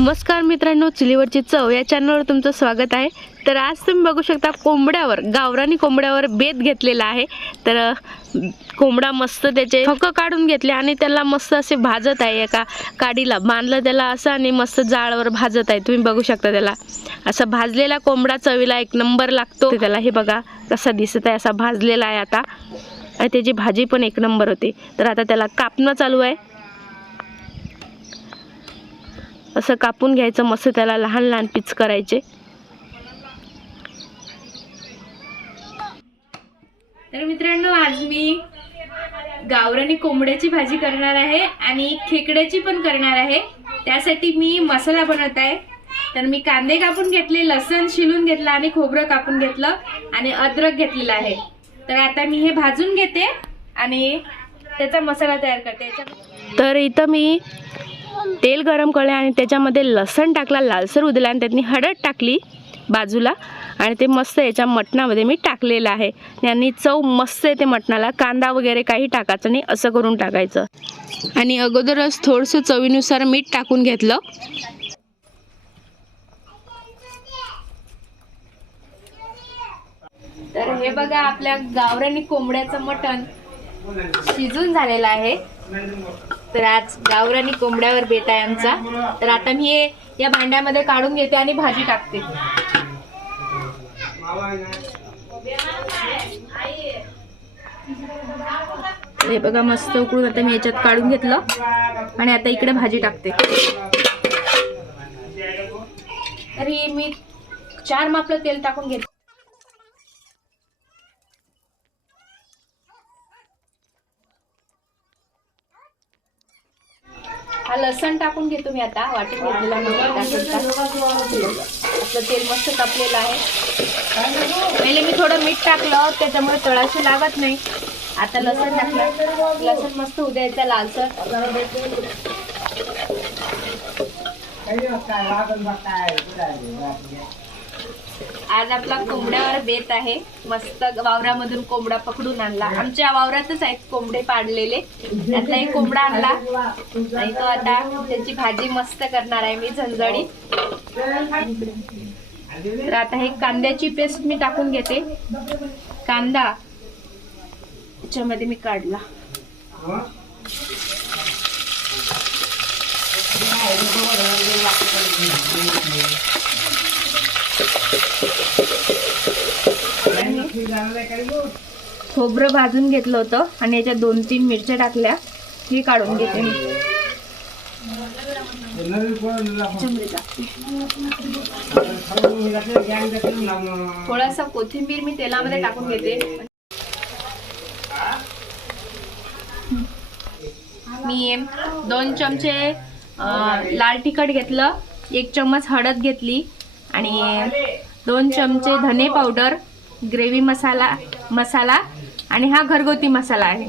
नमस्कार मित्रांनो चुलीवरची चव या चॅनलवर तुमचं स्वागत आहे. तर आज तुम्ही बघू शकता कोंबड्यावर गावरानी कोंबड्यावर बेत घेतलेला आहे. तर कोंबडा मस्त त्याचे फक काढून घेतले आणि त्याला मस्त असे भाजत आहे एका काडीला. बांधलं त्याला असं आणि मस्त जाळवर भाजत आहे. तुम्ही बघू शकता त्याला. असा भाजलेला कोंबडा चवीला एक नंबर लागतो. त्याला हे बघा कसा दिसत आहे असा भाजलेला आहे आता. आणि त्याची भाजी पण एक नंबर होते. तर आता त्याला कापणं चालू आहे. असं कापून घ्यायचं मस्त त्याला लहान लहान पीस करायचे. तर मित्रांनो आज मी गावरानी कोंबड्याची भाजी करणार आहे आणि खेकड्याची पण करणार आहे. त्यासाठी मी मसाला बनवत आहे. तर मी कांदे कापून घेतले लसण शिलून घेतलं आणि खोबरं कापून घेतलं आणि अद्रक घेतलेला आहे. तर आता मी हे भाजून घेते आणि त्याचा मसाला तयार करते. तर इथं मी तेल गरम केले आणि त्याच्यामध्ये लसण टाकला लालसर उदला आणि त्यांनी हळद टाकली बाजूला. आणि ते मस्त याच्या मटणामध्ये मी टाकलेलं आहे. आणि चव मस्त येते मटणाला. कांदा वगैरे काही टाकायचं नाही असं करून टाकायचं. आणि अगोदरच थोडंसं चवीनुसार मीठ टाकून घेतलं. तर हे बघा आपल्या गावरानी कोंबड्याचं मटण शिजून झालेलं आहे. तर आज गावरानी कोंबड्यावर बेत आहे आमचा. तर आता मी हे या भांड्यामध्ये काढून घेते आणि भाजी टाकते. हे बघा मस्त उकळून आता मी याच्यात काढून घेतलं. आणि आता इकडे भाजी टाकते. तरी मी चार मापलं तेल टाकून घेते हा लसण टाकून घेतो मी आता वाटून घेतलेला आपलं तेल मस्त तापलेलं आहे. पहिले मी थोडं मीठ टाकलं त्याच्यामुळे तळाशी लागत नाही. आता लसण टाकलं. लसण मस्त उद्यायचा लालसर. आज आपला कोंबड्यावर बेत आहे. मस्त वावरामधून कोंबडा पकडून आणला. आमच्या वावरातच आहेत कोंबडे पाडलेले. आता एक कोंबडा आणला. आणि तो आता त्याची भाजी मस्त करणार आहे मी झणझणी. तर आता हे कांद्याची पेस्ट मी टाकून घेते. कांदा याच्यामध्ये मी काढला. खोबरं भाजून घेतलं होतं आणि याच्यात दोन तीन मिरच्या टाकल्या. हे काढून घेते मी. थोडासा कोथिंबीर मी तेलामध्ये टाकून घेते. मी दोन चमचे लाल तिखट घेतलं एक चम्मच हळद घेतली आणि दोन चमचे धने पावडर. ग्रेव्ही मसाला मसाला आणि हा घरगुती मसाला आहे.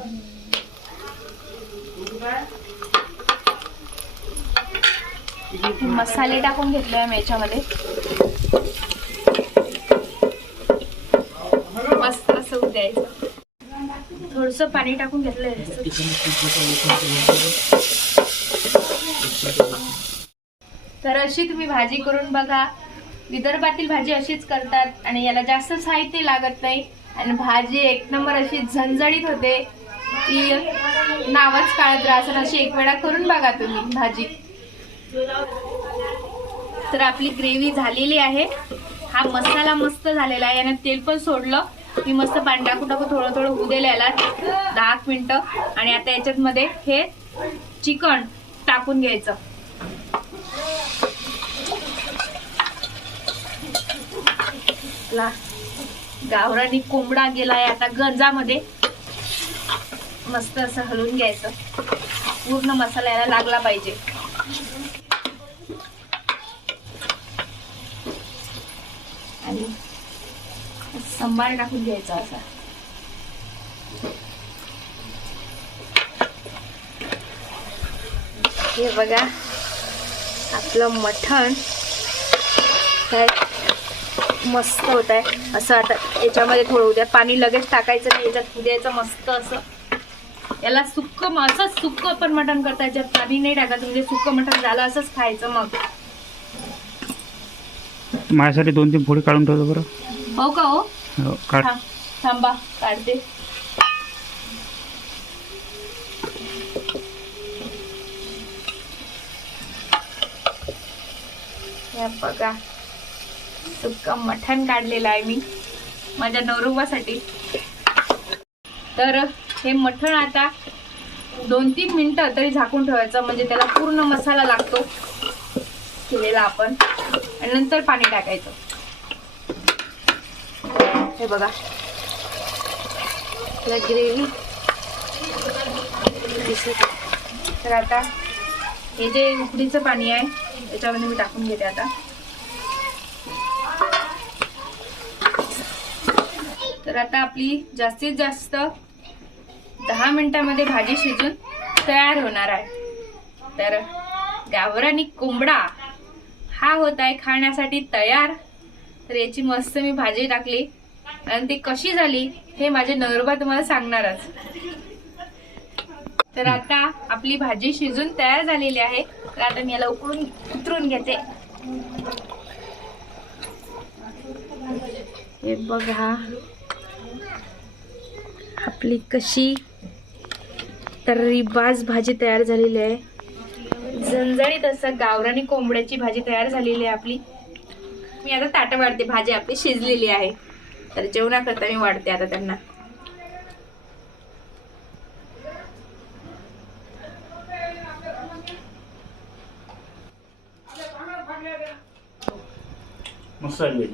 मसाले टाकून घेतले आहे मी याच्यामध्ये. मस्त असं होऊ द्यायचं. थोडस पाणी टाकून घेतलंय तर अशी तुम्ही भाजी करून बघा. विदर्भातील भाजी अशीच करतात आणि याला जास्त साहित्य लागत नाही. आणि भाजी एक नंबर अशी झणझणीत होते. ती नावच काढत राहसन अशी एक वेळा करून बघा तुम्ही भाजी. तर आपली ग्रेव्ही झालेली आहे. हा मसाला मस्त झालेला आहे. याने तेल पण सोडलं. मी मस्त पाणी टाकू टाकू थोडं थोडं उदेल याला. दहा मिनटं. आणि आता याच्यात मध्ये हे चिकन टाकून घ्यायचं. आपला गावरानी कोंबडा गेलाय आता गंजामध्ये. मस्त असं हलवून घ्यायचं. पूर्ण मसाला याला लागला पाहिजे. आणि सांबार टाकून घ्यायचा असा. हे बघा आपलं मठण. काय मस्त होत आहे असं आता याच्यामध्ये थोडं उद्या पाणी लगेच टाकायचं नाही याच्यात उद्याचं मस्त असं. याला सुक्क असंच सुक्क पण मटण करता याच्यात. पाणी नाही टाकायचं म्हणजे सुक्क मटण झालं असंच खायचं मग. माझ्यासाठी दोन तीन फोडी काढून ठेवतो बरं. हो का हो? हो, काढ. थांब थांबा काढते. बघा. सुक्का मठण काढलेलं आहे मी माझ्या नवरोबासाठी. तर हे मठण आता दोन तीन मिनटं तरी झाकून ठेवायचं म्हणजे त्याला पूर्ण मसाला लागतो. केलेला आपण. आणि नंतर पाणी टाकायचं. हे बघा. ग्रेव्ही. दिसत तर आता हे जे उकडीचं पाणी आहे त्याच्यामध्ये मी टाकून घेते आता. तर आता आपली जास्तीत जास्त दहा मिनिटामध्ये भाजी शिजून तयार होणार आहे. तर गावरानी कोंबडा हा होत आहे खाण्यासाठी तयार. तर याची मस्त मी भाजी टाकली. आणि ती कशी झाली हे माझे नवरोबा तुम्हाला सांगणारच. तर आता आपली भाजी शिजून तयार झालेली आहे. तर आता मी याला उकळून उतरून घेते. हे बघा. आपली कशी तर्रीबाज भाजी तयार झालेली आहे. झणझणीत असं गावरानी कोंबड्याची भाजी तयार झालेली आहे आपली. मी आता ताटं वाढते भाजी आपली शिजलेली आहे. तर जेवणाकरता मी वाढते आता त्यांना. मसाले